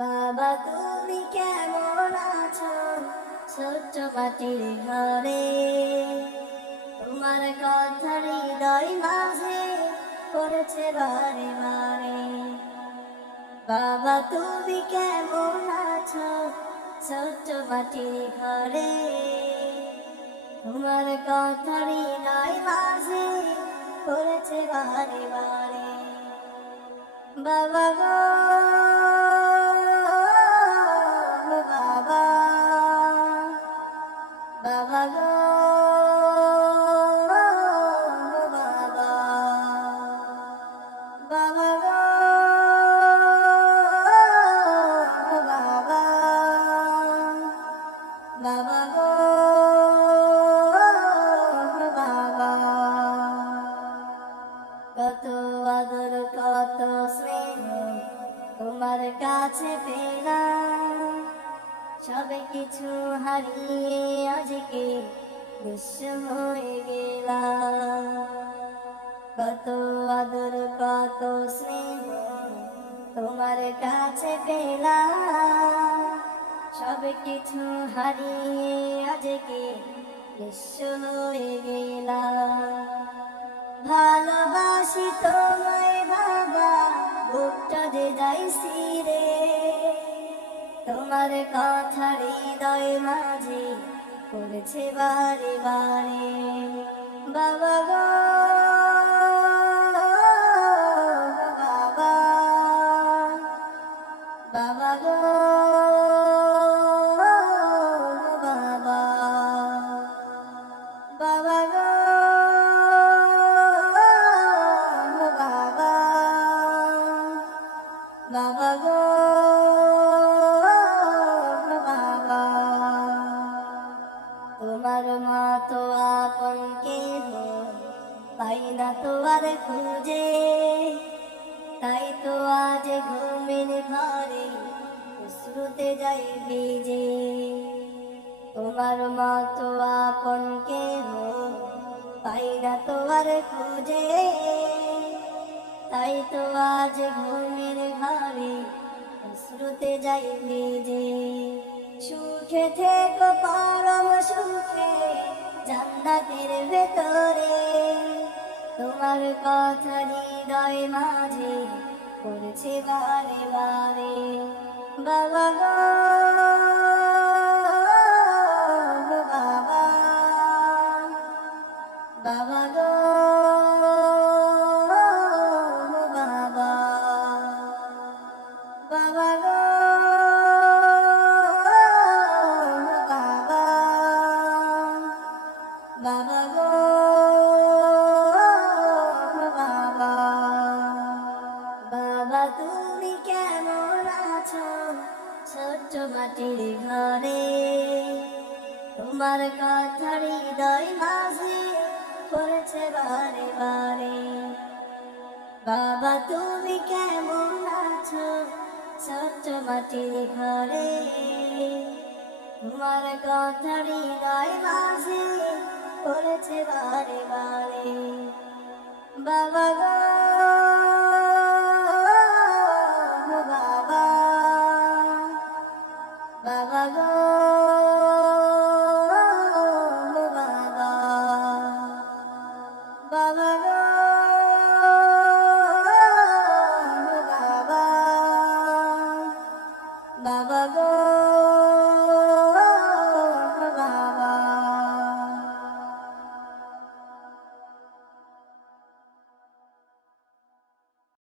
বাবা তুমি কেমন আছো? ছোট্ট মাটির ঘরে তোমার কথা হৃদয় মাঝে পড়েছে বারে বারে। বাবা তুমি কেমন আছো? ছোট্ট মাটির ঘরে তোমার কথা হৃদয় মাঝে পড়েছে বারে বারে। বাবা গো বাবা, বাবা গো বাবা, বাবা গো বাবা, বাবা গো বাবা। কত আদর কত স্নেহ তোমার কাছে পেলাম, সবে কিছু হারিয়ে আজকে নিঃস্ব হয়ে গেলাম। কত আদর কত স্নেহ তোমার কাছে পেলাম, সবে কিছু হারিয়ে আজকে নিঃস্ব হয়ে গেলাম। ভালোবাসি তোমায় বাবা, বুকটা যে যাইছি রে, তোমার কথা হৃদয় মাঝে পড়েছে বারে বারে। বাবা গো বাবা, বাবা গো বাবা, বাবা গো বাবা, বাবা গো বাবা। তোমার মতো আপন কেহ পাই না তো আর খুঁজে, তাই তো আজ ঘুমের ঘরে অশ্রুতে যাই ভিজে। তোমার মতো আপন কেহ পাই না তো আর খুঁজে, তাই তো আজ ঘুমের ঘরে অশ্রুতে যাই ভিজে। সুখে থেকো পরম সুখে জান্নাতের ভেতরে, তোমার কথা হৃদয় মাঝে পড়েছে বারে বারে। বাবা গো বাবা, বাবা গো বাবা, বাবা গো বাবা, বাবা গো বাবা। বাবা তুমি কেমন আছো? ছোট্ট মাটির ঘরে তোমার কথা হৃদয় মাঝে পড়েছে বারে বারে। বাবা তুমি কেমন আছো? ছোট্ট মাটির ঘরে তোমার কথা হৃদয় মাঝে পড়েছে বারে বারে। বাবা গো